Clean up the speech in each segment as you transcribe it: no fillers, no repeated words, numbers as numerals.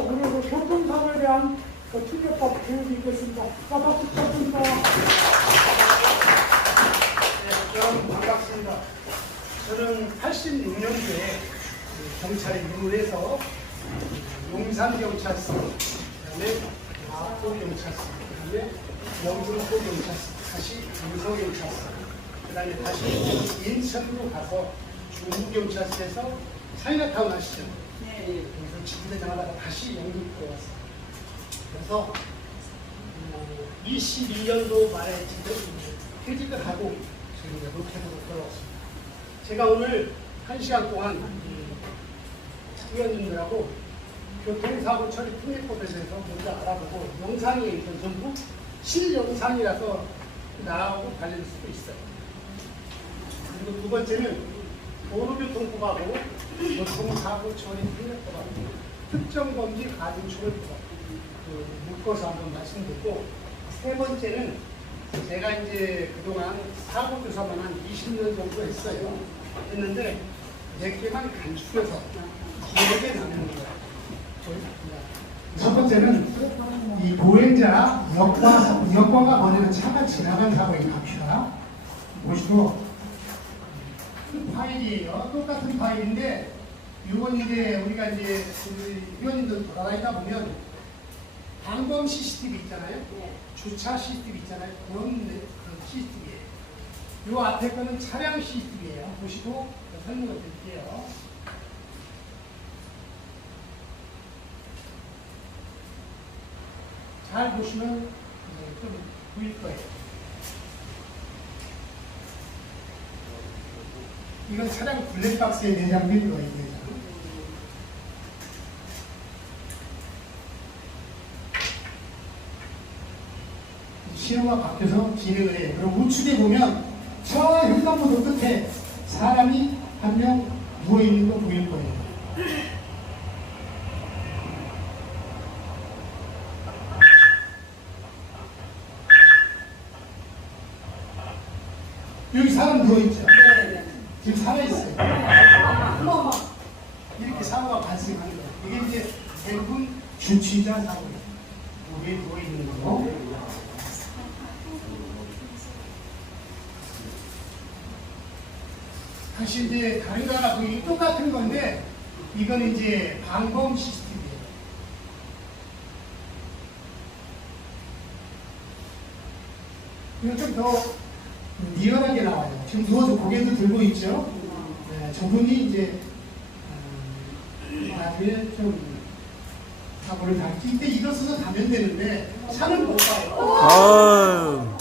오늘 교통사고에 대한 특례법 교육이 있겠습니다. 박수 부탁드립니다. 여러분 반갑습니다. 저는 86년도에 경찰에 입문해서 용산경찰서, 그다음에 마포경찰서, 그다음에 영등포경찰서, 다시 강서경찰서, 그다음에 다시 인천으로 가서 중부경찰서에서 차이나타운 아시죠? 네. 그래서 지부대장 하다가 다시 영등포에 왔어요. 그래서 22년도 말에 퇴직을 하고 지금 로켓으로 돌아왔습니다. 제가 오늘 1시간 동안 의원님들하고 교통사고 처리 특례법에 대해서 먼저 알아보고 영상이 있던 전부 실영상이라서 나하고 관련될 수도 있어요. 그리고 두 번째는 도로교통법하고 교통사고 처리 특례법하고 특정범죄 가중처벌법 묶어서 한번 말씀드리고, 세 번째는 제가 이제 그동안 사고조사만 한 20년 정도 했는데 몇 개만 간추려서 기억에 남는 거예요. 첫 번째는 이 보행자 역광과 거리는 차가 지나간 사고의 값이다. 보시고 큰 파일이에요. 똑같은 파일인데 이건 이제 우리가 이제 위원님들 돌아다니다 보면 방범 CCTV 있잖아요. 주차 CCTV 있잖아요. 그런 CCTV예요. 이 앞에 거는 차량 CCTV예요. 보시고 설명을 드릴게요. 잘 보시면 좀 보일 거예요. 이건 차량 블랙박스에 내장된 거예요. 신호가 바뀌어서 진행을 해요. 그럼 우측에 보면 저 횡단보도 끝에 사람이 한 명 누워있는 거 보일 거예요. 여기 사람 누워있죠? 지금 살아있어요. 이렇게 사고가 발생하는 거예요. 이게 이제 대부분 주취자 사고예요. 여기에 누워있는 거. 다시 이제 다른 거 하나 보이기 똑같은 건데 이건 이제 방범 시스템이에요. 이건 좀 더 리얼하게 나와요. 지금 누워서 고개도 들고 있죠. 네, 저분이 이제 나중에 좀 사고를 당했지. 이때 일어서서 가면 되는데 차는 못 가요.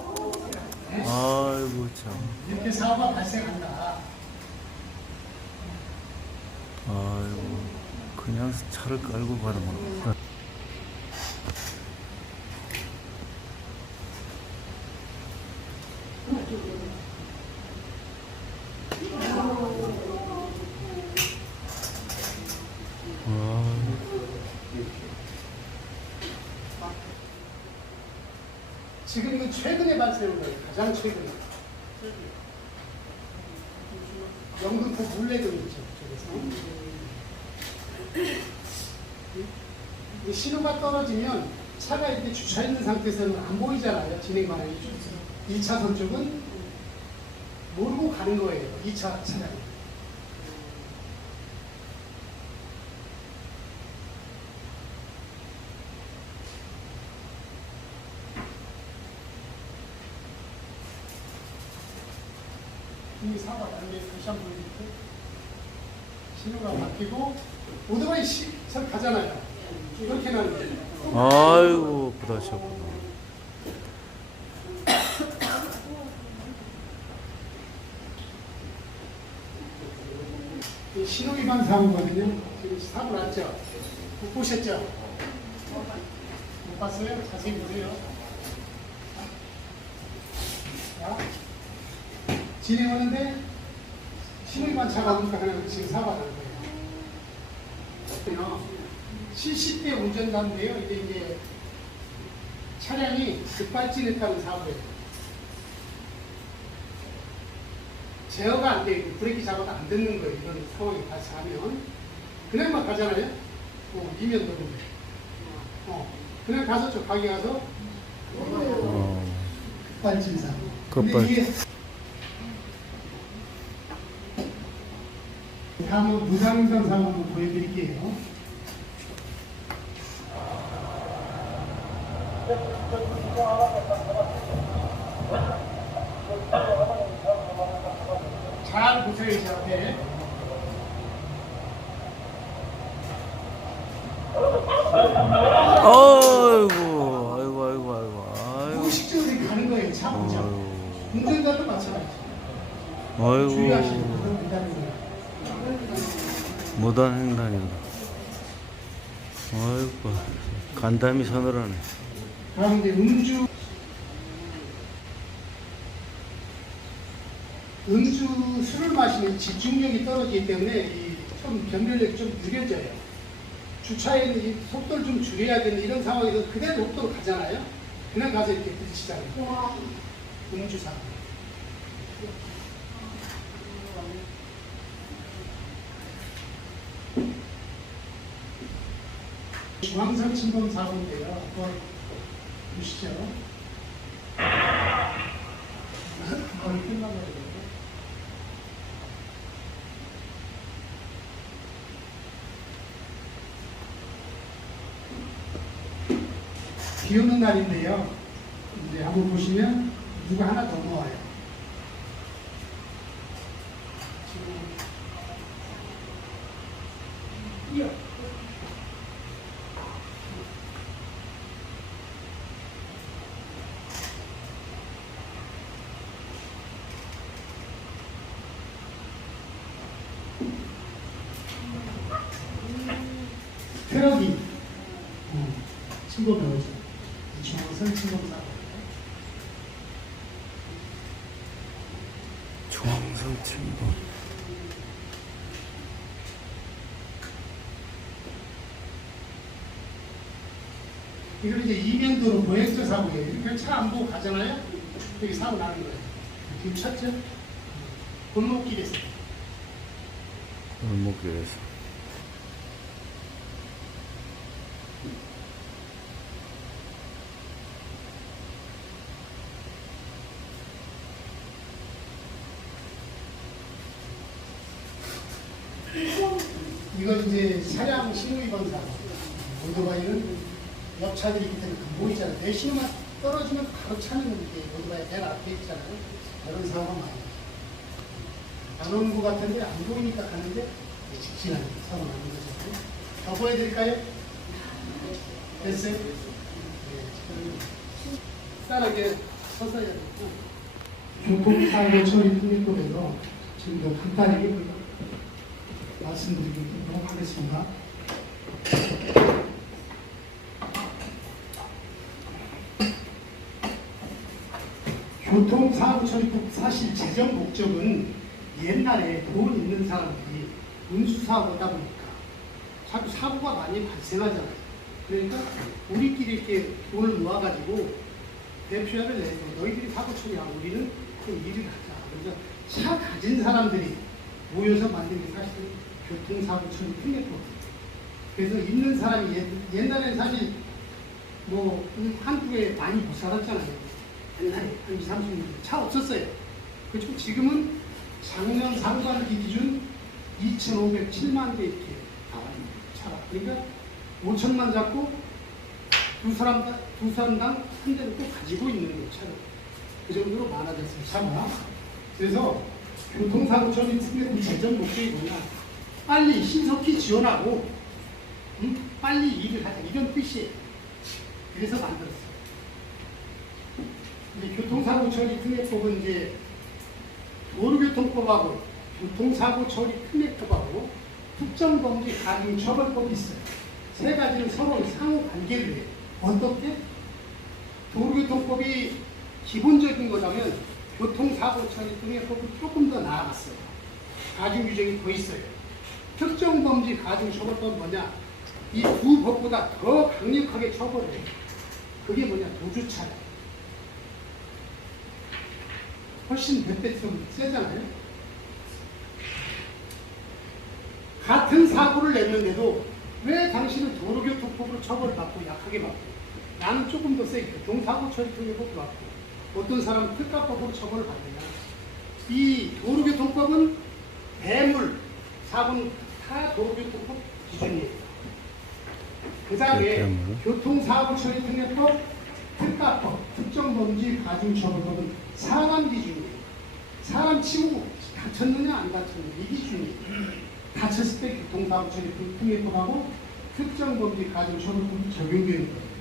네? 아이고 참. 이렇게 사고가 발생한다. 아이고 그냥 차를 깔고 가는구나. 지금 이건 최근에 발생한 거예요. 가장 최근에. 영등포 물레동 있죠. 쪽에서. 이 신호가 떨어지면 차가 이렇게 주차 있는 상태에서는 안 보이잖아요. 진행 방향이. 1차선 쪽은 모르고 가는 거예요. 2차 차량이. 이 사고가 나는 게 다시 한번 보여드릴게요. 신호가 바뀌고 오토바이 잘 가잖아요. 이렇게 나는 거예요. 아이고 부다셨구나. 신호 위반 사고거든요. 지금 사고 났죠? 못 보셨죠? 못 봤어요? 자세히 보세요. 자, 진행하는데 신호 위반 차가 오니까 그냥 지금 사고가 나는 거예요. 70대 운전자인데요. 이게 차량이 급발진했다는 사고예요. 제어가 안 돼. 브레이크 잡아도 안 듣는 거예요. 이런 상황이 발생하면. 그냥 막 가잖아요. 이면 너무 그냥 가서 저 가게 가서 급발진 사고. 급발. 근데 이게 다음은 무상인상 사고 한번 보여드릴게요. 잘 보세요, 제 앞에. 아이고. 무의식적으로 가는 거예요, 차 보자. 운전자도 마찬가지. 아이고. 주의하시고 그건 미달인 거예요. 무단 횡단이다. 아이고. 간담이 서늘하네. 그런데 음주 술을 마시면 집중력이 떨어지기 때문에 좀 변별력이 좀 느려져요. 주차에 있는 이 속도를 좀 줄여야 되는 이런 상황에서 그대로 속도로 가잖아요. 그냥 가서 이렇게 부딪히잖아요. 음주 사고. 중앙선 침범 사고인데요. 한번 보시죠. 거의 끝나가지고. 비 오는 날인데요. 이제 한번 보시면 누가 하나 넘어와요. 지금 트럭이 침범이 오죠. 중앙선 침범사고. 중앙선 침범. 이걸 이제 이면도로 보행자 사고예요. 이렇게 차 안 보고 가잖아요. 여기 사고 나는 거예요. 지금 쳤죠? 골목길에서. 골목길에서. 이건 이제 차량 신호위반 사고. 오토바이는 옆 차들이 있기 때문에 안 보이잖아요. 내 신호만 떨어지면 바로 차는 게 오토바이 맨 앞에 있잖아요. 그런 사고가 많아요. 안원구 같은데 안 보이니까 가는데 직진하는 사고 나는 거죠. 더 보여드릴까요? 됐어요? 네, 싸하게 서서 해야 되고. 교통사고 처리 통일법에서 지금 더 간단히 말씀드리도록 하겠습니다. 교통사고 처리법 사실 제정 목적은 옛날에 돈 있는 사람들이 운수사고다 보니까 자꾸 사고가 많이 발생하잖아요. 그러니까 우리끼리 이렇게 돈을 모아가지고 대표를 내서 너희들이 사고 처리하고 우리는 그 일을 하자. 그래서 차 가진 사람들이 모여서 만든 게 사실 교통사고 처리 특례법. 그래서 있는 사람이 옛날에는 사실 뭐 한두 개 많이 못 살았잖아요. 옛날에 한 20, 30년 차 없었어요. 그렇죠. 지금은 작년 상반기 기준 2,507만 대 이렇게 나와요. 차가. 그러니까 5천만 잡고 두 사람당 한 대를 꼭 가지고 있는 거 차를. 그 정도로 많아졌어요. 차가. 그래서 교통사고 처리 특례법 제정 목적이 뭐냐? 빨리 신속히 지원하고 빨리 일을 하자. 이런 뜻이에요. 그래서 만들었어요. 근데 교통사고 처리 특례법은 이제 도로교통법하고 교통사고 처리 특례법하고 특정범죄 가중처벌법이 있어요. 세 가지는 서로 상호 관계를 해요. 어떻게? 도로교통법이 기본적인 거라면 교통사고 처리 특례법은 조금 더 나아갔어요. 가중 규정이 더 있어요. 특정범죄 가중처벌법은 뭐냐? 이 두 법보다 더 강력하게 처벌을 해요. 그게 뭐냐? 도주차량. 훨씬 몇 배 좀 세잖아요. 같은 사고를 냈는데도 왜 당신은 도로교통법으로 처벌받고 약하게 받고 나는 조금 더 세게 교통사고 처리 특례법으로 받고 어떤 사람은 특가법으로 처벌을 받느냐. 이 도로교통법은 배물 사고는 다 도로교통법 기준이에요. 그 다음에 교통사고 처리 특례법, 특가법, 특정범죄 가중처벌법은 사람 기준이에요. 사람 치고 다쳤느냐 안 다쳤느냐 이 기준이에요. 다쳤을 때 교통사고 처리 특례법하고 특정범죄 가중처벌법이 적용되는 거예요.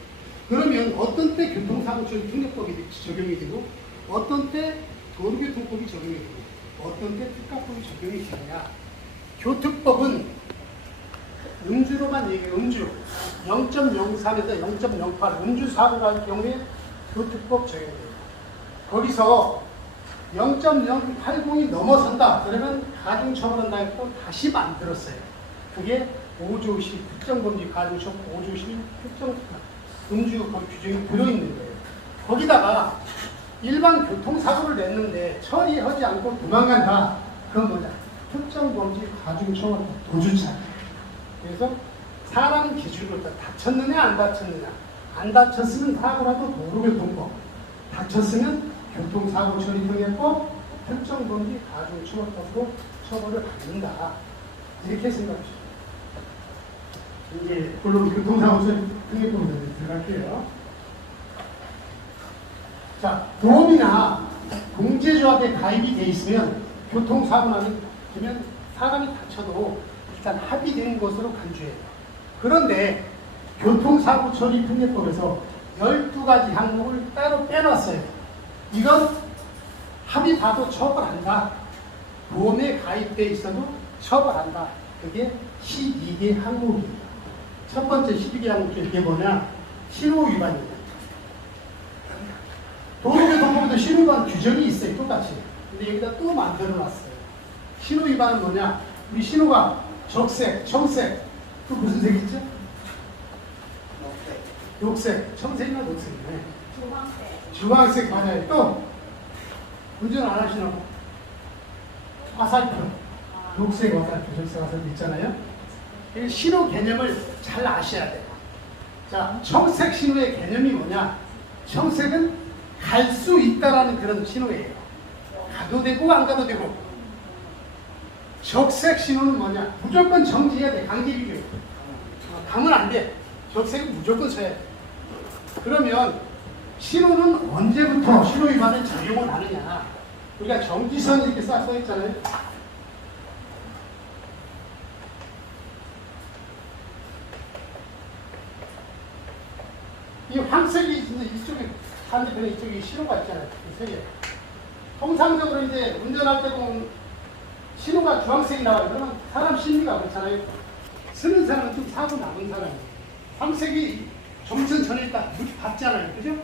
그러면 어떤 때 교통사고 처리 특례법이 적용이 되고 어떤 때 도로교통법이 적용이 되고 어떤 때 특가법이 적용이 되느냐. 교특법은 음주로만 얘기해요. 음주 0.03에서 0.08 음주 사고가 할 경우에 교특법 적용돼요. 거기서 0.080이 넘어선다 그러면 가중처벌한다 했고 다시 만들었어요. 그게 5조 10 특정범죄 가중처벌 5조 10 특정 음주법 규정이 들어있는 거예요. 거기다가 일반 교통사고를 냈는데 처리하지 않고 도망간다. 그건 뭐냐? 특정범죄 가중처벌 도주차. 그래서 사람 기준으로 다쳤느냐 안 다쳤느냐. 안 다쳤으면 사고라도 도로교통법. 다쳤으면 교통사고 처리 특례법, 특정범죄 가중처벌법으로 처벌을 받는다. 이렇게 생각하시죠. 이제 물론 교통사고 처리 특례법으로 들어갈게요. 자, 보험이나 공제조합에 가입이 돼 있으면 교통사고 나면 사람이 다쳐도 일단 합의된 것으로 간주해요. 그런데 교통사고 처리 특례법에서 12가지 항목을 따로 빼놨어요. 이건 합의봐도 처벌한다. 보험에 가입돼 있어도 처벌한다. 그게 12개 항목입니다. 첫 번째 12개 항목 중에 이게 뭐냐? 신호위반입니다. 도로교통법에도 신호위반 규정이 있어요. 똑같이. 근데 여기다 또 만들어놨어요. 신호위반은 뭐냐? 우리 신호가 적색, 청색, 또 무슨 색이죠? 녹색, 청색이나 녹색이네. 주황색 맞아요. 또 운전 안 하시나고 화살표, 녹색 화살표, 적색 화살표 있잖아요. 이 신호 개념을 잘 아셔야 돼요. 자, 청색 신호의 개념이 뭐냐? 청색은 갈 수 있다라는 그런 신호예요. 가도 되고 안 가도 되고. 적색 신호는 뭐냐? 무조건 정지해야 돼. 강제 비교. 가면 안 돼. 적색은 무조건 서야 돼. 그러면 신호는 언제부터 신호 위반을 적용을 하느냐? 우리가 정지선 이렇게 써 있잖아요. 이 황색이 이쪽에 반대편에 이쪽에 신호가 있잖아요. 이 세 개. 통상적으로 이제 운전할 때 보면 신호가 주황색이 나와요. 그러면 사람 심리가 그렇잖아요. 쓰는 사람은 좀 사고 남은 사람이에요. 황색이 정선 전일까 봤잖아요. 그죠?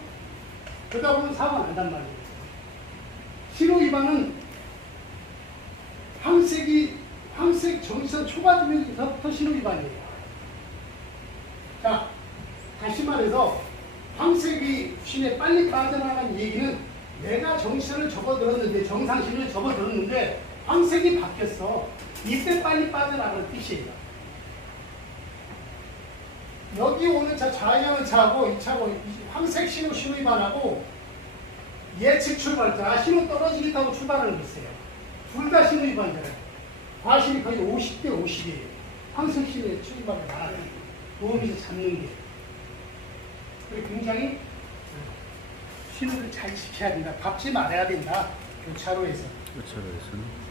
그러다 보면 사고가 난단 말이에요. 신호 위반은 황색 정선 초과되면서부터 신호 위반이에요. 자, 다시 말해서 황색이 신에 빨리 빠져나가는 얘기는 내가 정신을 접어들었는데 정상신을 접어들었는데 황색이 바뀌었어. 이때 빨리 빠져나가는 뜻이에요. 여기 오는 차 좌회전하는 차하고 이 차하고 황색 신호 위반하고 예측 출발자 신호 떨어지기 타고 출발하는 게 있어요. 둘 다 신호 위반이잖아요. 과실이 거의 50대 50이에요. 황색 신호에 출발을 많아요. 보험에서 잡는 게. 굉장히 신호를 잘 지켜야 된다. 밟지 말아야 된다. 교차로에서. 교차로에서는.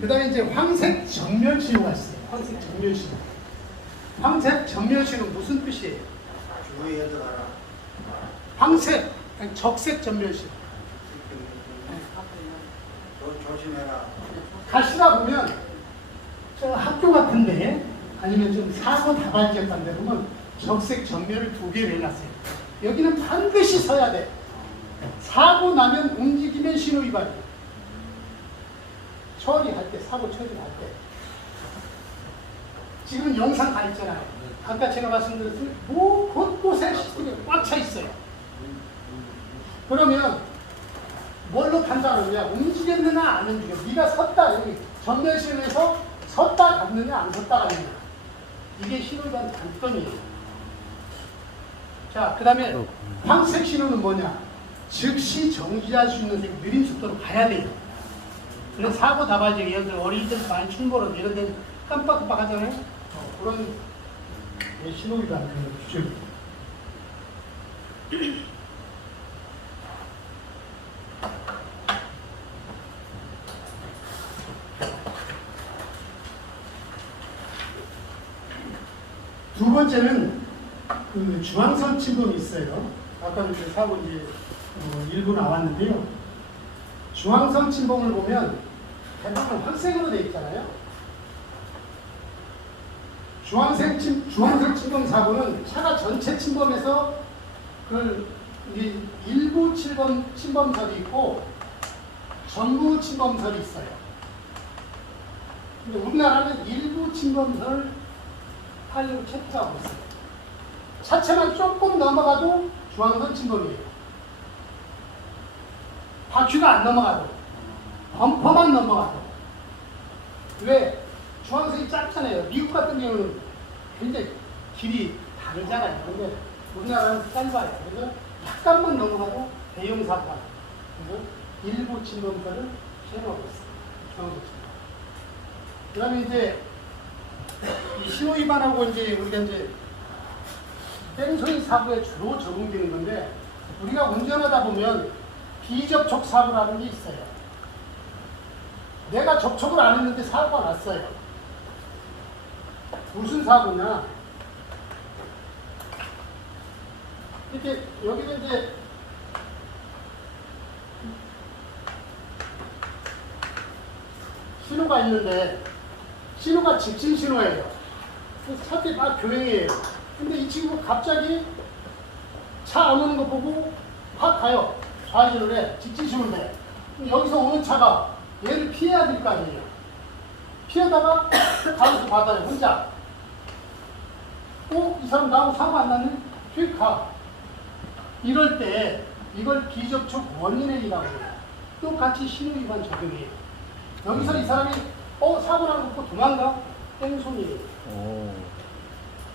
그 다음에 이제 황색 전면 신호가 있어요. 황색 전면 신호. 황색 전면 신호 무슨 뜻이에요? 주의해서 가라. 황색, 아니 적색 전면 신호. 조심해라. 가시다 보면 저 학교 같은데 아니면 좀 사고 다발지역 같은 데 보면 적색 전면을 2개를 해놨어요. 여기는 반드시 서야 돼. 사고 나면 움직이면 신호 위반이에요. 처리할 때, 사고 처리할 때. 지금 영상 다 있잖아요. 아까 제가 말씀드렸듯이 곳곳에 시스템이 꽉 차 있어요. 그러면 뭘로 판단하느냐? 움직였느냐 안 움직여. 네가 섰다. 여기 전면신호에서 섰다 갔느냐 안 섰다 갔느냐. 이 기준으로 판단하는 거예요. 움직였느냐 안 움직였느냐. 이 기준으로 판단하는 거예요. 움직였느냐 안 움직였느냐. 이 기준으로 판단하는 거예요. 이게 신호위반 단점이에요. 자, 그 다음에 황색 신호는 뭐냐? 즉시 정지할 수 있는 느린 속도로 가야 돼요. 그래서 사고 다발적 예를 들어 어린이들 많이 충고로 이런 데는 깜빡깜빡 하잖아요. 그런 신호위반 주죠. 두 번째는 그 중앙선 침범이 있어요. 아까 이제 사고 이제 일부 나왔는데요. 중앙선 침범을 보면 대부분 황색으로 되어 있잖아요. 중앙선 침범 사고는 차가 전체 침범해서 그 일부 침범설이 있고 전부 침범설이 있어요. 근데 우리나라는 일부 침범설 하려고 채택하고 있어요. 차체만 조금 넘어가도 중앙선 침범이에요. 바퀴가 안 넘어가도, 범퍼만 넘어가도. 왜? 중앙선이 짧잖아요. 미국 같은 경우는 굉장히 길이 다르잖아요. 근데 우리나라는 짧아요. 그래서 약간만 넘어가도 대형 사고가 나요. 그래서 일부 침범설을 제로하고 있어요. 중앙선 침범. 그 다음에 이제 이 신호 위반하고 이제 우리가 이제 뺑소니 사고에 주로 적용되는 건데, 우리가 운전하다 보면 비접촉 사고라는 게 있어요. 내가 접촉을 안 했는데 사고가 났어요. 무슨 사고냐? 이렇게 여기는 이제 신호가 있는데 신호가 직진 신호예요. 그래서 차들이 막 교행이에요. 근데 이 친구가 갑자기 차 안 오는 거 보고 확 가요. 좌회전을 해. 직진 신호를 해. 여기서 오는 차가 얘를 피해야 될 거 아니에요. 피하다가 가로수 받아요. 혼자. 이 사람 나하고 사고 안 났네? 휙 가. 이럴 때 이걸 비접촉 원인행위라고 해요. 똑같이 신호위반 적용이에요. 여기서 이 사람이 사고 난 거 보고 도망가? 땡손이에요.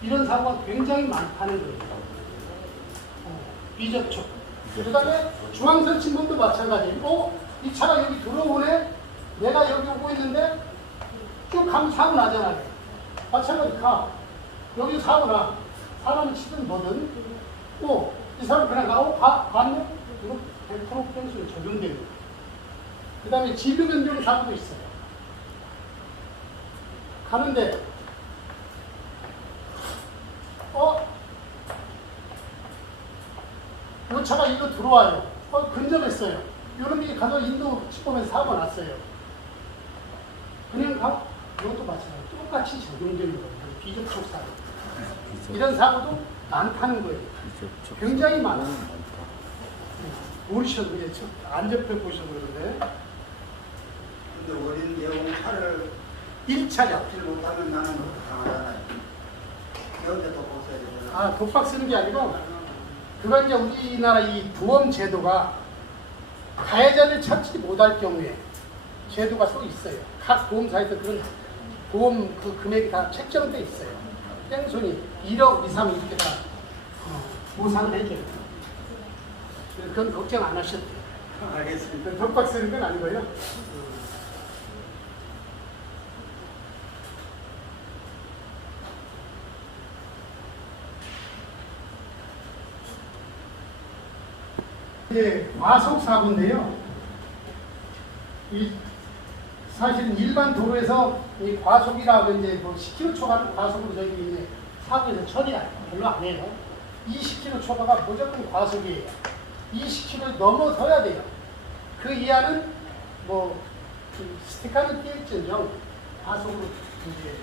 이런 사고가 굉장히 많다는 거예요. 비접촉. 그 다음에 중앙선 침범도 마찬가지예요. 이 차가 여기 들어오네? 내가 여기 오고 있는데 쭉 가면 사고 나잖아요. 마찬가지 가. 여기 사고 나. 사람을 치든 뭐든. 이 사람 그냥 갔네? 이거 100% 땡수에 적용돼요. 그 다음에 진로 변경 사고도 있어요. 가는데 이 차가 이거 들어와요. 근접했어요. 이런 게 가서 인도 침범해서 사고가 났어요. 그냥 가? 이것도 마찬가지예요. 똑같이 적용되는 거예요. 비접촉 사고. 이런 사고도 많다는 거예요. 굉장히 많아요. 모르셔도 그렇죠. 안 접해 보셔도 그러는데. 근데 어린 내용 차를 1차량. 길 못하면 나는 당하잖아요. 여기에 또 보셔야 되잖아요. 독박 쓰는 게 아니고, 그건 이제 우리나라 이 보험 제도가 가해자를 찾지 못할 경우에 제도가 또 있어요. 각 보험사에서 그런 보험 그 금액이 다 책정돼 있어요. 땡손이 1억, 2, 3 이렇게 다 보상을 해줘요. 그건 걱정 안 하셔도 돼요. 알겠습니다. 독박 쓰는 건 아니고요. 이제 과속 사고인데요. 사실 일반 도로에서 이 과속이라고 이제 10km 초과는 과속으로 저희 이제 사고에서 처리 별로 안 해요. 20km 초과가 무조건 과속이에요. 20km 넘어서야 돼요. 그 이하는 스티커는 띄어있지언정 과속으로 이제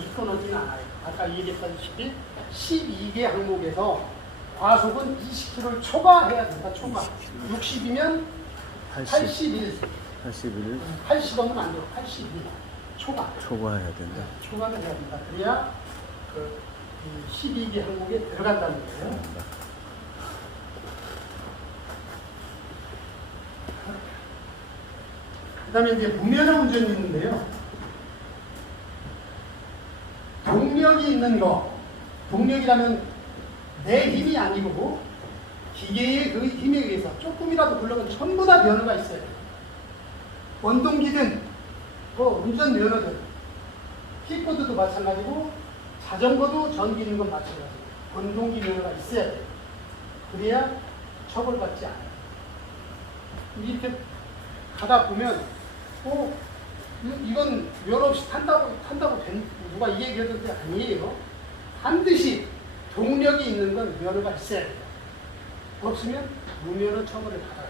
이끌어지는 않아요. 아까 얘기했다시피 12개 항목에서 과속은 20km를 초과해야 된다. 초과. 60이면 81. 80은 안 돼요. 81. 초과. 초과해야 된다. 초과는 해야 된다. 그래야 그 12개 항목에 들어간다는 거예요. 그 다음에 이제 무면허 운전이 있는데요. 동력이 있는 있는 거, 동력이라면 내 힘이 아니고 기계의 그 힘에 의해서 조금이라도 굴러가면 전부 다 면허가 있어요. 원동기든 운전 면허든 킥보드도 마찬가지고 자전거도 전기 있는 건 마찬가지고 원동기 면허가 있어야 돼요. 그래야 처벌받지 않아요. 이렇게 가다 보면 이건 면허 없이 탄다고 누가 이 얘기해도 그게 아니에요. 반드시 동력이 있는 건 면허가 있어야 돼요. 없으면 무면허 처벌을 받아요.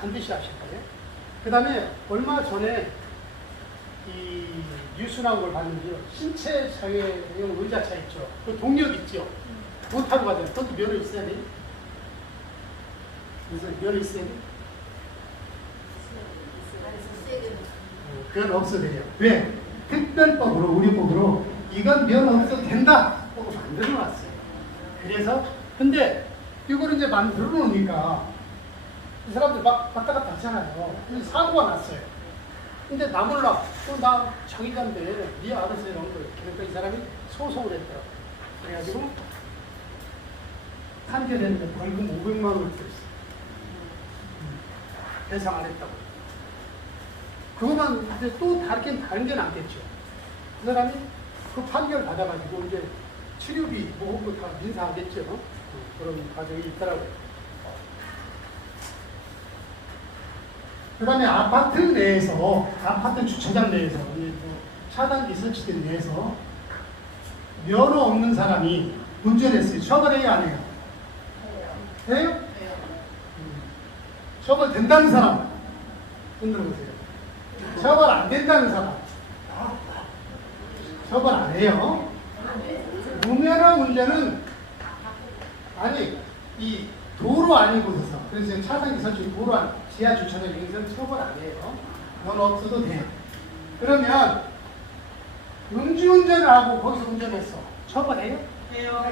반드시 아실 거예요. 그 다음에 얼마 전에 이 뉴스 나온 걸 봤는데요. 신체 장애용 의자차 있죠. 그 동력 있죠. 못 타고 가잖아요. 그것도 면허 있어야 돼요. 그래서 면허 있어야 돼요. 그건 없어도 돼요. 왜? 특별법으로, 우리법으로 이건 면허 없어도 된다 하고 만들어 놨어요. 그래서 근데 이걸 이제 만들어 놓으니까 이 사람들 막 왔다 갔다 하잖아요. 그래서 사고가 났어요. 근데 나 몰라. 나 자기가인데 네 알아서 이런 거. 그러니까 이 사람이 소송을 했더라고. 그래가지고 판결했는데 벌금 500만 원을 줬어. 배상 안 했다고. 그거만 이제 또 다른 게 낫겠죠. 그 사람이 그 판결 받아가지고 이제 치료비 뭐 다 민사하겠죠. 그런 과정이 있더라고요. 그 다음에 아파트 내에서, 아파트 주차장 내에서, 차단기 설치된 내에서 면허 없는 사람이 운전했어요. 처벌해요, 안 해요? 해요? 처벌 된다는 사람 흔들어 보세요. 처벌 안 된다는 사람 처벌 안 해요. 무면허 운전은 아니 이 도로 아닌 곳에서, 그래서 차단기 설치 도로 안, 지하 주차장 여기서는 처벌 안 해요. 면허 없어도 돼요. 그러면 음주운전을 하고 거기서 운전했어. 처벌해요? 해요.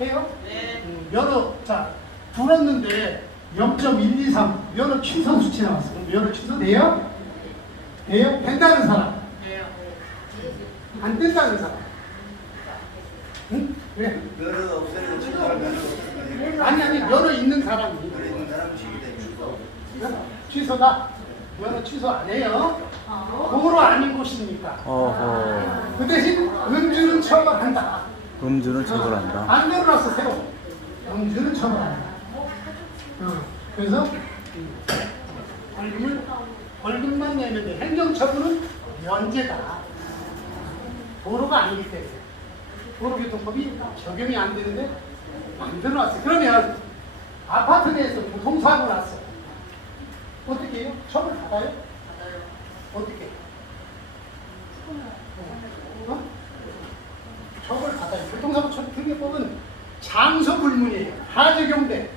해요? 네. 면허 자 불었는데 0.123 면허 취소 수치 나왔어. 그럼 면허 취소돼요? 돼요? 된다는 사람? 해요. 안 된다는 사람? 응? 왜? 면허 없애는 친구가 면허 없애는 아니 면허 있는 사람이 면허 있는 사람 취기돼 주고 취소다? 면허 취소 안 해요? 도로 아닌 곳이니까. 어허. 그 대신 음주는 처벌한다. 음주는 처벌한다. 안 내려놨어 새로. 음주는 처벌한다. 그래서 벌금만 내면 돼. 행정처분은 면제다. 도로가 아니기 때문에. 도로교통법이 적용이 안 되는데 만들어놨어요. 그러면 아파트 내에서 교통사고 났어. 어떻게 해요? 처벌 받아요? 어떻게? 처벌 받아요. 교통사고 처벌법은 장소 불문이에요. 다 적용돼.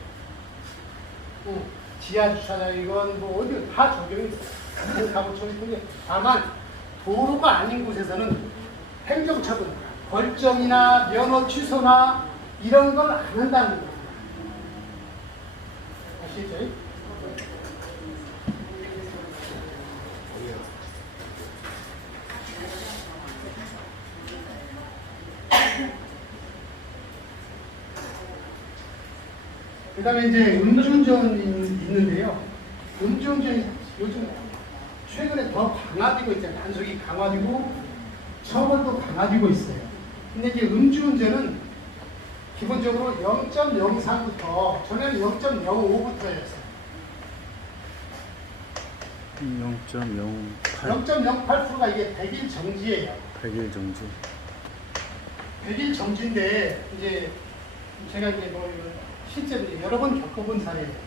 지하 주차장이건 뭐 어디 다 적용이 있어요. 사고 처리 다만 도로가 아닌 곳에서는 행정처분, 벌점이나 면허 취소나 이런 걸 안 한다는 거예요. 아시죠? 그 다음에 이제 음주운전이 있는데요. 음주운전이 요즘 최근에 더 강화되고 있잖아요. 단속이 강화되고 처벌도 강화되고 있어요. 근데 이제 음주운전은 기본적으로 0.03부터, 전에는 0.05부터였어요. 0.08. 0.08%가 이게 100일 정지예요. 100일 정지. 100일 정지인데, 이제 제가 이제 뭐 실제로 이제 여러 번 겪어본 사례예요.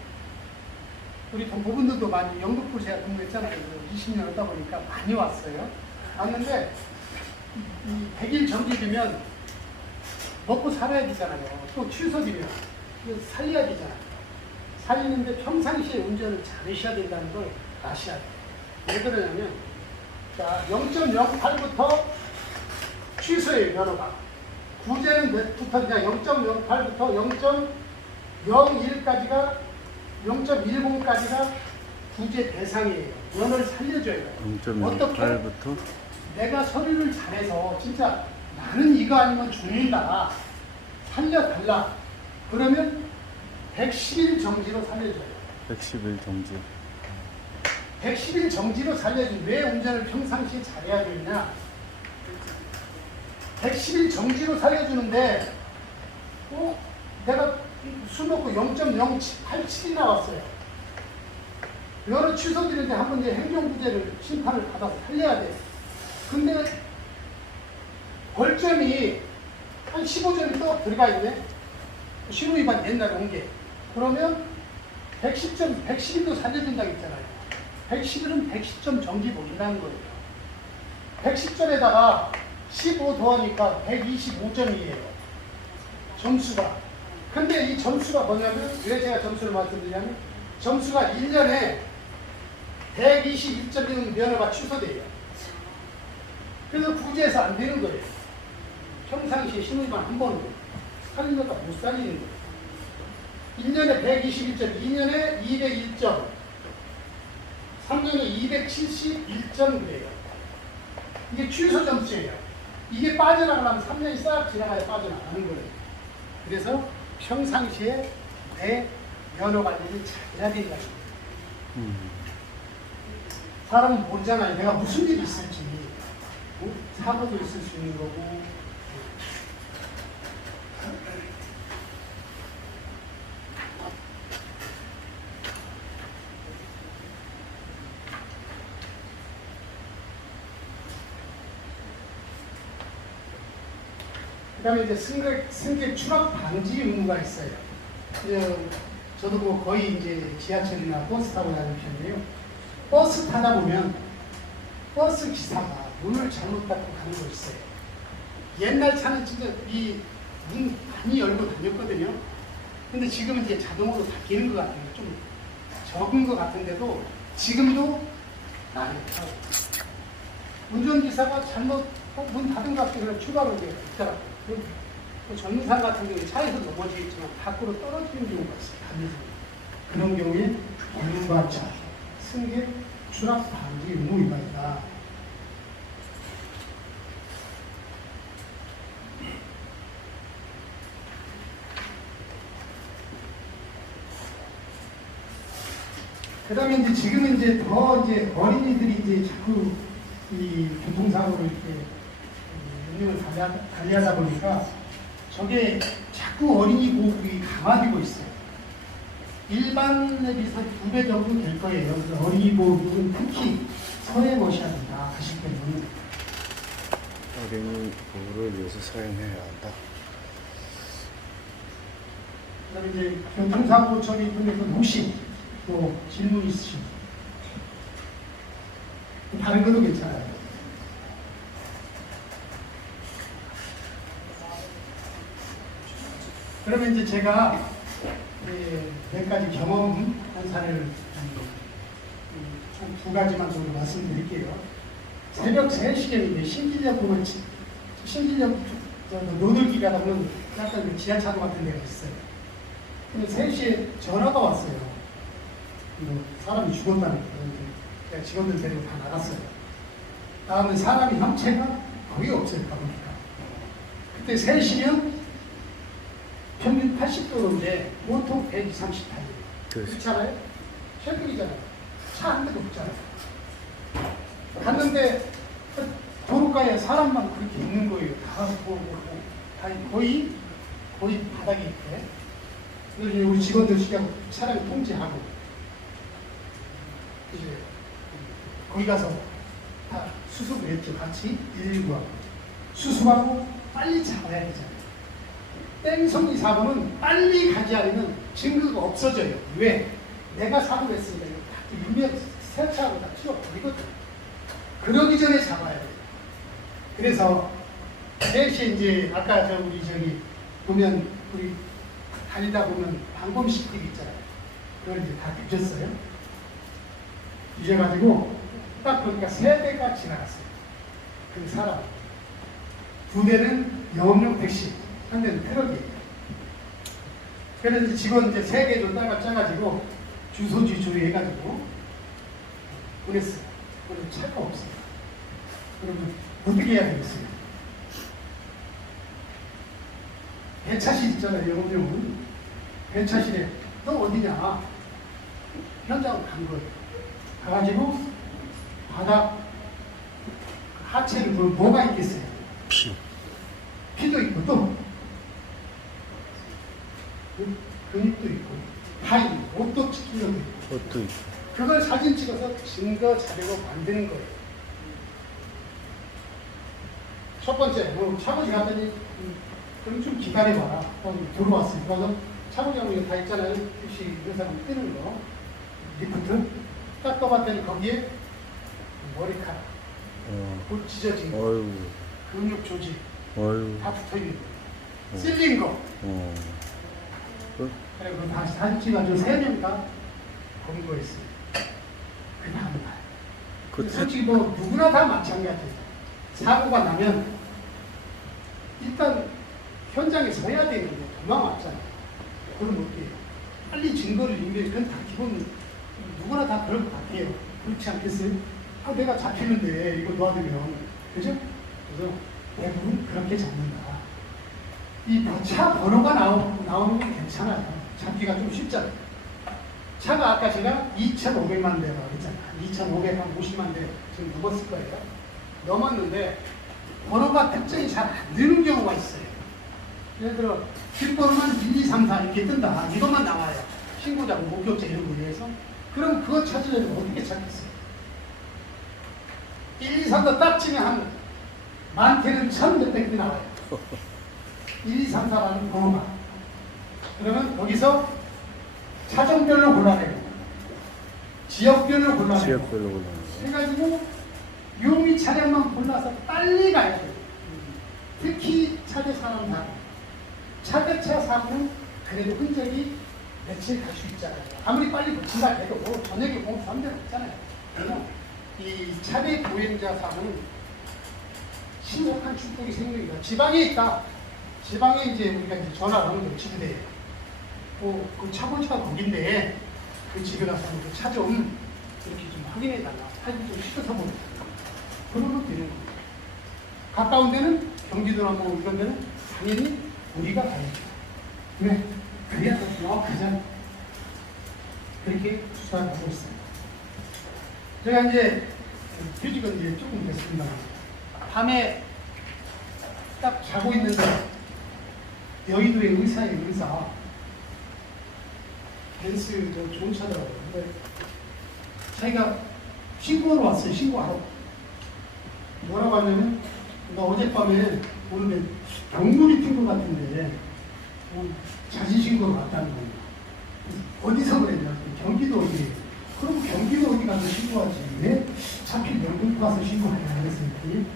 우리 동포분들도 많이 영등포 제가 근무했잖아요. 20년 하다 보니까 많이 왔어요. 왔는데 이 100일 정지되면 먹고 살아야 되잖아요. 또 취소되면 살려야 되잖아요. 살리는데 평상시에 운전을 잘하셔야 된다는 걸 아셔야 돼요. 왜 그러냐면 자 0.08부터 취소해요. 면허가. 구제는 몇부터 그냥 0.08부터 0.01까지가 0.10까지가 구제 대상이에요. 면허를 살려줘요. 0.08부터 내가 서류를 잘해서 진짜 나는 이거 아니면 죽는다. 살려달라. 그러면 110일 정지로 살려줘요. 110일 정지. 110일 정지로 살려준 왜 운전을 평상시에 잘해야 되느냐? 110일 정지로 살려주는데 내가 술 먹고 0.087이 나왔어요. 이거는 취소되는데 한번 이제 행정부재를 심판을 받아서 살려야 돼. 근데 벌점이 한 15점이 또 들어가 있네. 신호위반 옛날에 온 게. 그러면 110점, 110일도 살려준다고 했잖아요. 110일은 110점 정지 못한다는 거예요. 110점에다가 15 더하니까 125점이에요. 점수가. 근데 이 점수가 뭐냐면, 왜 제가 점수를 말씀드리냐면, 점수가 1년에 121점이면 면허가 취소돼요. 그래서 구제해서 안 되는 거예요. 평상시에 신호위반 한 번으로. 살리려다 못 살리는 거예요. 1년에 121점, 2년에 201점, 3년에 271점 그래요. 이게 취소 점수예요. 이게 빠져나가려면 3년이 싹 지나가야 빠져나가는 거예요. 그래서 평상시에 내 면허 관리를 잘해야 된다. 사람은 모르잖아요. 내가 무슨 일이 있을지. 사고도 있을 수 있는 거고. 그 다음에 이제 승객 추락 방지 의무가 있어요. 저도 뭐 거의 이제 지하철이나 버스 타고 다니는 편이에요. 버스 타다 보면 버스 기사가 문을 잘못 닫고 가는 거 있어요. 옛날 차는 진짜 이 문 많이 열고 다녔거든요. 근데 지금은 이제 자동으로 바뀌는 것 같아요. 좀 적은 것 같은데도 지금도 많이 타고. 운전기사가 잘못 문 닫은 것 같아요. 그냥 출발을 있더라고요. 젊은 사람 같은 경우에 차에서 넘어지겠지만 밖으로 떨어지는 경우가 있어요. 그런 경우에 공과차, 승객 추락 방지 의무 위반이다. 그 다음에 이제 지금은 이제 더 이제 어린이들이 이제 자꾸 이 교통사고를 이렇게 운행을 관리하다 보니까 저게 자꾸 어린이 보호구역이 강화되고 있어요. 일반에 비해서 2배 정도 될 거예요. 그래서 어린이 보호구역은 특히 서행하셔야 된다 하실 때는. 어린이 보호를 위해서 사용해야 한다. 그 다음에 이제 교통사고 처리 통해서 혹시 또 질문 있으시면 다른 것도 괜찮아요. 그러면 이제 제가 몇 가지 경험 한 사례를 두 가지만 정도 말씀드릴게요. 새벽 3시경인데 신길역 보면 신길역 노들길 가다 보면 약간 지하차도 같은 데가 있어요. 근데 3시에 전화가 왔어요. 사람이 죽었다는 거예요. 제가 직원들 데리고 다 나갔어요. 다음에 사람이 형체가 거의 없어요. 가보니까. 그때 3시면 평균 80도로인데 보통 120, 30타예요. 그렇잖아요? 새벽이잖아요. 차 한 대도 없잖아요. 갔는데 도로가에 사람만 그렇게 있는 거예요. 다 거의 바닥에 있대. 그래서 우리 직원들 시키고 차량을 통제하고 이제 거기 가서 다 수습을 했죠. 같이 119하고 수습하고 빨리 잡아야 되잖아요. 땡성이 사고는 빨리 가지 않으면 증거가 없어져요. 왜? 내가 사고를 했으니까 유명 세차하고 다 치워버리거든. 그러기 전에 잡아야 돼요. 그래서 대신 이제 아까 우리 저기 보면 우리 다니다 보면 방범식들 있잖아요. 그걸 이제 다 뒤졌어요. 뒤져가지고 딱 보니까 3대가 지나갔어요. 그 사람. 2대는 영업용 택시, 한 대는 트럭이에요. 그래서 이제 직원 이제 3개 좀 짜가지고 주소지 조회해가지고 보냈어요. 그래서 차가 없어요. 그러면 어떻게 해야 되겠어요? 배차실 있잖아요. 영업용은. 배차실에 너 어디냐? 현장을 간 거예요. 가가지고 바닥 하체를 보면 뭐가 있겠어요? 피. 피도 있고 또 근육도 있고 다 있고 옷도 찢긴 것도 있고 옷도 있고. 그걸 사진 찍어서 증거 자료로 만드는 거예요. 첫 번째, 차고지 갔더니 그럼 좀 기다려봐라. 들어왔어요. 그래서 차고지하고 이거 다 있잖아요. 혹시 그 사람 뜨는 거 리프트 딱 떠봤더니 거기에 머리카락, 곧 찢어진 거, 어휴. 근육 조직 어휴. 다 붙어있는 거, 쓸린 거. 그리고 다시 사진 찍어가지고 3명 다 검거했어요. 그 다음날. 그 솔직히 뭐 누구나 다 마찬가지예요. 사고가 나면 일단 현장에 서야 되는데 도망왔잖아요. 그럼 어떻게 해요? 빨리 증거를 인멸, 그건 다 기본 누구나 다 그럴 것 같아요. 그렇지 않겠어요? 아, 내가 잡히는데 이거 도와주면 그죠? 그래서 대부분 그렇게 잡는다. 이 차 번호가 나오는 건 괜찮아요. 잡기가 좀 쉽잖아요. 차가 아까 제가 2,500만 대라고 했잖아요. 2,550만 대 지금 넘었을 거예요. 넘었는데 번호가 특정이 잘 안 되는 경우가 있어요. 예를 들어 뒷번호만 1, 2, 3, 4 이렇게 뜬다. 이것만 나와요. 신고자고 목격자 이런 거에 의해서. 그럼 그거 찾으려면 어떻게 찾겠어요? 1, 2, 3도 딱 치면 한 많게는 1,000몇백 개 나와요. 1, 2, 3, 4라는 번호가. 그러면 거기서 차종별로 골라내고 지역별로 골라내고 지역별로 골라내고. 해가지고 용의 차량만 골라서 빨리 가야 돼요. 특히 차대 사람 사고. 차대차 사고는 그래도 흔적이 며칠 갈 수 있잖아요. 아무리 빨리 붙인다 해도 저녁에 보면 사람들 없잖아요. 그러나 이 차대 보행자 사고는 심각한 축복이 생깁니다. 지방에 있다. 지방에 이제 우리가 이제 전화를 하는 거예요. 지구대에. 그 차고지가 거긴데 그 집에 가서 그 차 좀 이렇게 좀 확인해 달라. 사진 좀 시켜서 보내. 그러면 되는 거예요. 가까운 데는 경기도나 뭐 이런 데는 당연히 우리가 가야죠. 왜? 그래야 더 정확하잖아요. 그렇게 수사를 하고 있어요. 제가 이제 휴직은 이제 조금 됐습니다. 밤에 딱 자고 있는데 여의도의 의사예요, 의사. 벤츠도 좋은 차더라고요. 근데 자기가 신고하러 왔어요, 신고하러. 뭐라고 하냐면, 나 어젯밤에 오는데 동물이 튄 것 같은데, 자진신고로 왔다는 거예요. 어디서 그랬냐? 경기도 어디에. 그럼 경기도 어디 가서 신고하지. 왜? 하필 명동 가서 신고하냐. 그랬더니,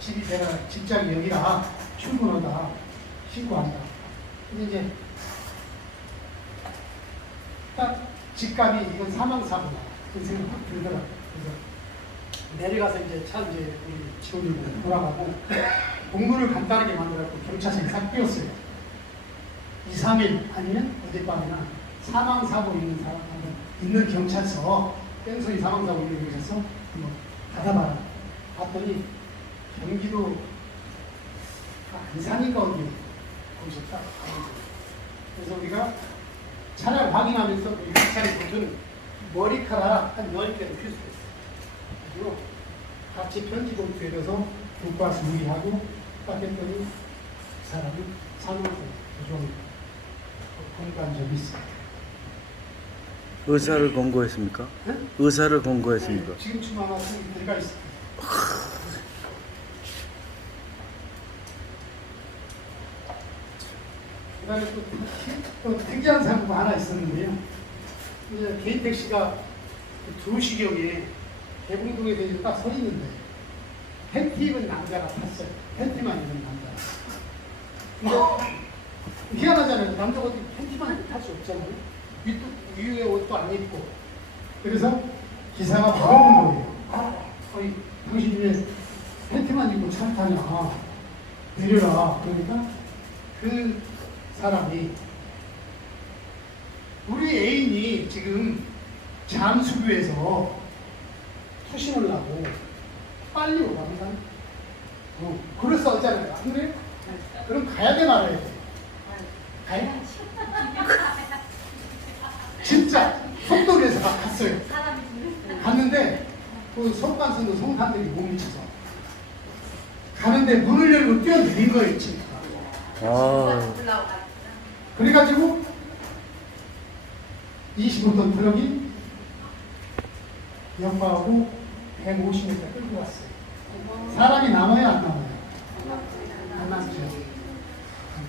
집이 제가 직장이 여기라 출근하다 신고한다. 근데 이제 딱 집값이 이건 사망사고다. 그 생각 확 들더라고요. 그래서 내려가서 이제 차 이제 우리 직원들 돌아가고 공문을 간단하게 만들었고 경찰서에 싹 띄웠어요. 2, 3일 아니면 어젯밤이나 사망사고 있는 경찰서, 뺑소니 사망사고 있는 경찰서 한번 받아봐라. 봤더니 경기도 안산인가 어디 거기서 딱 그래서 우리가 차량 확인하면서 우리 차량 보는 머리카락 한 10개를 필수했어요. 그리고 같이 편지봉투 내려서 국과수 무리하고 딱 했더니 그 사람이 사망서 조정 공간 적이 있어요. 의사를 권고했습니까? 네? 의사를 권고했습니까? 네, 지금쯤 아마 들어가 있습니다. 그 다음에 또 특이한 사고가 하나 있었는데요. 이제 개인 택시가 2시경에 대봉동에 대해서 딱 서 있는데 팬티 입은 남자가 탔어요. 팬티만 입은 남자. 근데 희한하잖아요. 남자가 어디 팬티만 입고 탈 수 없잖아요. 위에 옷도 안 입고. 그래서 기사가 물어본 거예요. 당신 왜 팬티만 입고 차 타냐. 내려라. 그러니까 그 사람이 우리 애인이 지금 잠수부에서 투신을 하고 빨리 오랍니다. 그래서 어쩌나요? 안 그래요? 그럼 가야 돼 말아야 돼. 아이? 진짜 속도리에서 막 갔어요. 갔는데 그 송반선도 송탄들이 못 미쳐서 가는데 문을 열고 뛰어내린 거예요. 친구가. 아, 그래가지고 25톤 트럭이 연마하고 150m 끌고 왔어요. 사람이 남아요, 안 남아요? 안 남죠.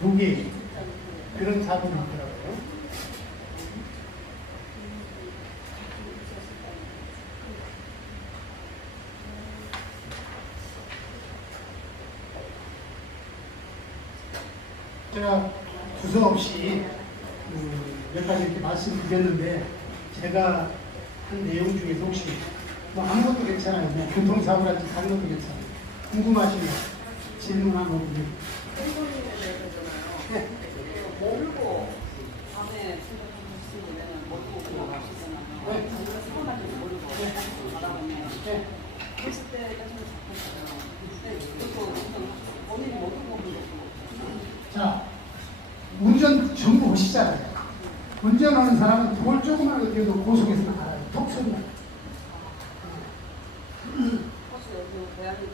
무게 그런 사고가 있더라고요. 제가 주소 없이 몇 가지 이렇게 말씀드렸는데 제가 한 내용 중에서 혹시 뭐 아무것도 괜찮아요. 뭐 교통사고라든지 다른 것도 괜찮아요. 궁금하시면 질문 한번 드릴게요. 네. 모르고 밤에 출근하시면 모르고 가시잖아요. 네. 사고나도 모르고 가다 보면 네. 그랬을 때가 좀 좋겠어요. 근데 그것도 본인이 모르고 그런 거고. 자, 운전 전부 오시잖아요. 운전하는 사람은 돌 조그만 거 뛰어도 고속에서는 알아요. 톡 소리 나요. 혹시 여기 대학교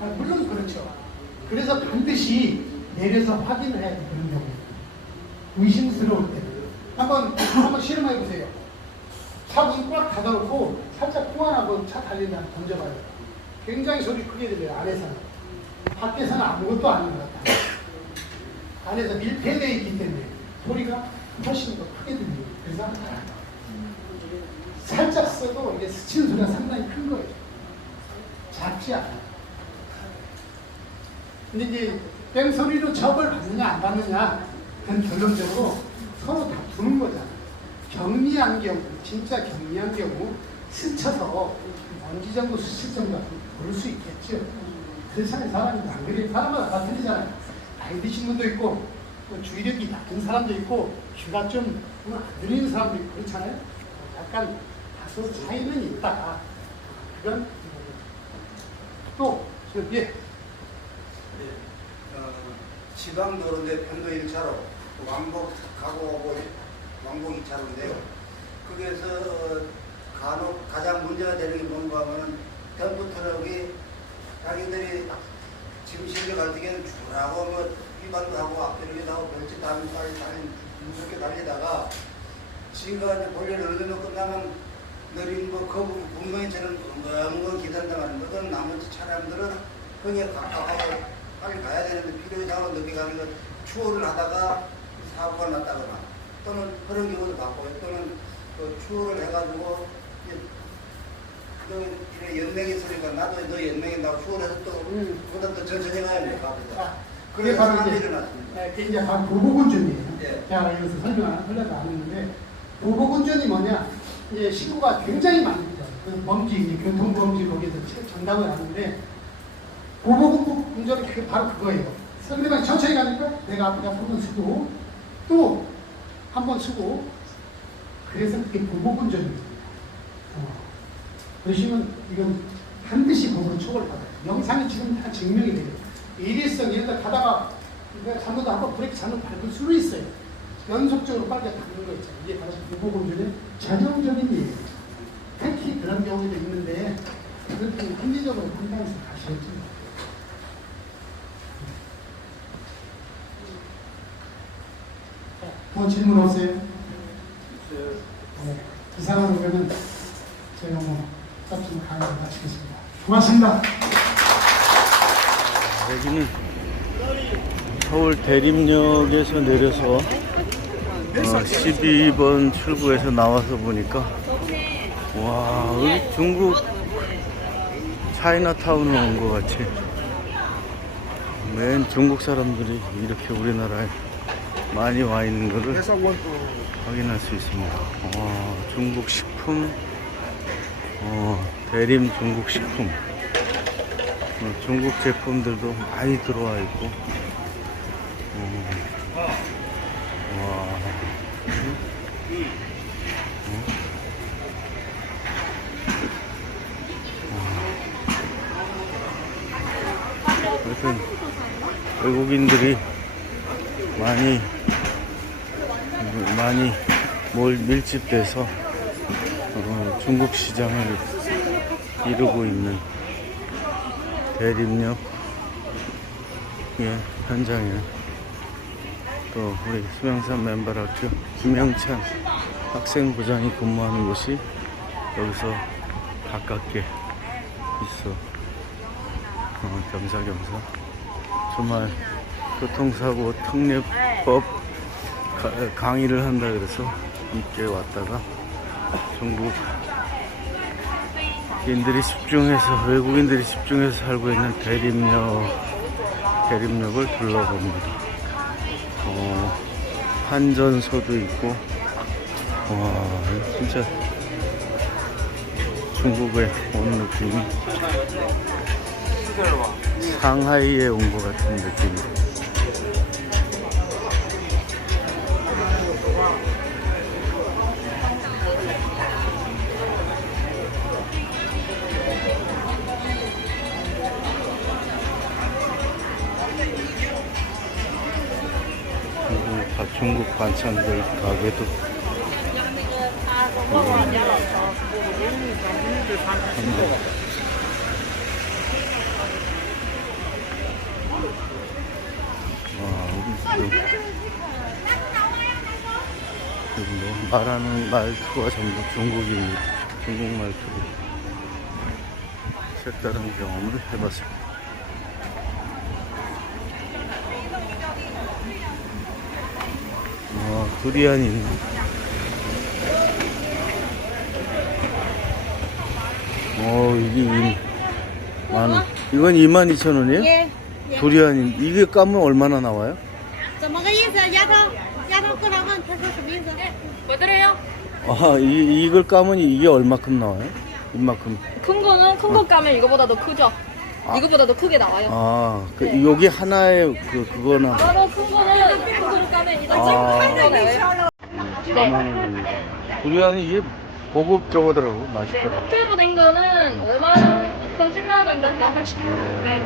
아, 물론 그렇죠. 그래서 반드시 내려서 확인을 해야 돼, 그런 경우에. 의심스러울 때는. 한번 실험해 보세요. 차 문 꽉 닫아놓고 살짝 통화하고 차 달린다 던져봐요. 굉장히 소리 크게 들려요, 안에서는. 밖에서는 아무것도 아닌 것 같아요. 안에서 밀폐되어 있기 때문에 소리가 훨씬 더 크게 들려요. 그래서 살짝 써도 이게 스치는 소리가 상당히 큰 거예요. 작지 않아요. 근데 이제 뺑소리로 처벌 받느냐 안 받느냐 그건 결론적으로 서로 다투는 거잖아요. 경미한 경우, 진짜 경미한 경우 스쳐서 먼지 정도 스칠 정도 볼 수 있겠죠. 세상에 사람이 안 그래요. 사람마다 다 틀리잖아요. 나이 드신 분도 있고 또 주의력이 낮은 사람도 있고 귀가 좀 안 들리는 사람도 있고 그렇잖아요. 약간 다소 차이는 있다. 그건 또 예. 지방도로인데 편도 1차로 왕복 가고 오고 왕복 2차로인데요. 거기에서 간혹 가장 문제가 되는 게 뭔가 하면 덤프 트럭이 자기들이 지금 실려갈 때에는 줄하고 뭐 위반도 하고 앞뒤로기도 하고 별짓 다 무섭게 달리다가 지가 이제 볼일 어느 정도 끝나면 느린 뭐 거북 분명히처럼 엉엉 기다린다만 어떤 나머지 차량들은 거기에 가까워 빨리 가야 되는데 필요이상으로 늦게 가는 것 추월을 하다가 사고가 났다거나 또는 그런 경우도 봤고요. 또는 그 추월을 해가지고 너 연맹이 있으니까 나도 너 연맹인다고 추월해서 또 그보다 더 천천히 가야 될까 보다. 그게 그래서 바로 사람들이 이제, 일어났습니다. 그게 이제 바로 보복운전이에요. 예. 제가 여기서 설명을 안 했는데, 보복운전이 뭐냐, 이제 신고가 굉장히 많습니다. 그 범죄, 교통범죄 거기에서 전담을 하는데, 보복운전이 바로 그거예요. 상대방이 천천히 가니까 내가 앞에 한번 쓰고, 또 한 번 쓰고, 그래서 그게 보복운전입니다. 그러시면 이건 반드시 법으로 처벌받아요. 영상이 지금 다 증명이 돼요. 일회성, 예를 들어 가다가 내가 잘못 한번 브레이크 잘못 밟을 수도 있어요. 연속적으로 빨리 닿는 거 있잖아요. 이게 바로 보복운전의 전형적인 예예요. 특히 그런 경우도 있는데 그렇게 합리적으로 판단해서 가셔야죠. 더 질문 없어요? 네. 이상으로 그러면 제가 좀 강의를 마치겠습니다. 고맙습니다. 여기는 서울 대림역에서 내려서 12번 출구에서 나와서 보니까 와, 여기 중국 차이나타운에 온 것 같이 맨 중국 사람들이 이렇게 우리나라에 많이 와 있는 것을 확인할 수 있습니다. 와, 중국 식품, 대림 중국 식품, 중국 제품들도 많이 들어와 있고, 와, 하여튼 외국인들이 많이 많이 밀집돼서 중국 시장을 이루고 있는 대림역의 현장에 또 우리 수명산 맨발학교 김영찬 학생부장이 근무하는 곳이 여기서 가깝게 있어. 겸사겸사 주말 교통사고 특례법 강의를 한다 그래서 함께 왔다가 중국인들이 집중해서 외국인들이 집중해서 살고 있는 대림역을 둘러봅니다. 환전소도 있고, 와 진짜 중국에 온 느낌이 상하이에 온 것 같은 느낌이에요. 다 중국 반찬들 가게도 말하는 말투가 전부 중국입니다. 중국 말투로 색다른 경험을 해봤습니다. 두리안이 있네. 이게 이건 22,000원이에요? 예. 두리안이 이게 까면 얼마나 나와요? 怎么个意思？丫头过来问，他说什么意思？ 이걸 까면 이게 얼마큼 나와요? 이만큼. 큰 거 까면 이거보다 더 크죠? 이거보다 더 크게 나와요. 여기 하나에 그거나. 바로 큰 거를 까면 이거 큰 거네요. 네. 두리안이 이게 고급적이더라고. 맛있더라고. 흑표로 된 거는 5만 원, 10만 원 정도 나가시죠. 네.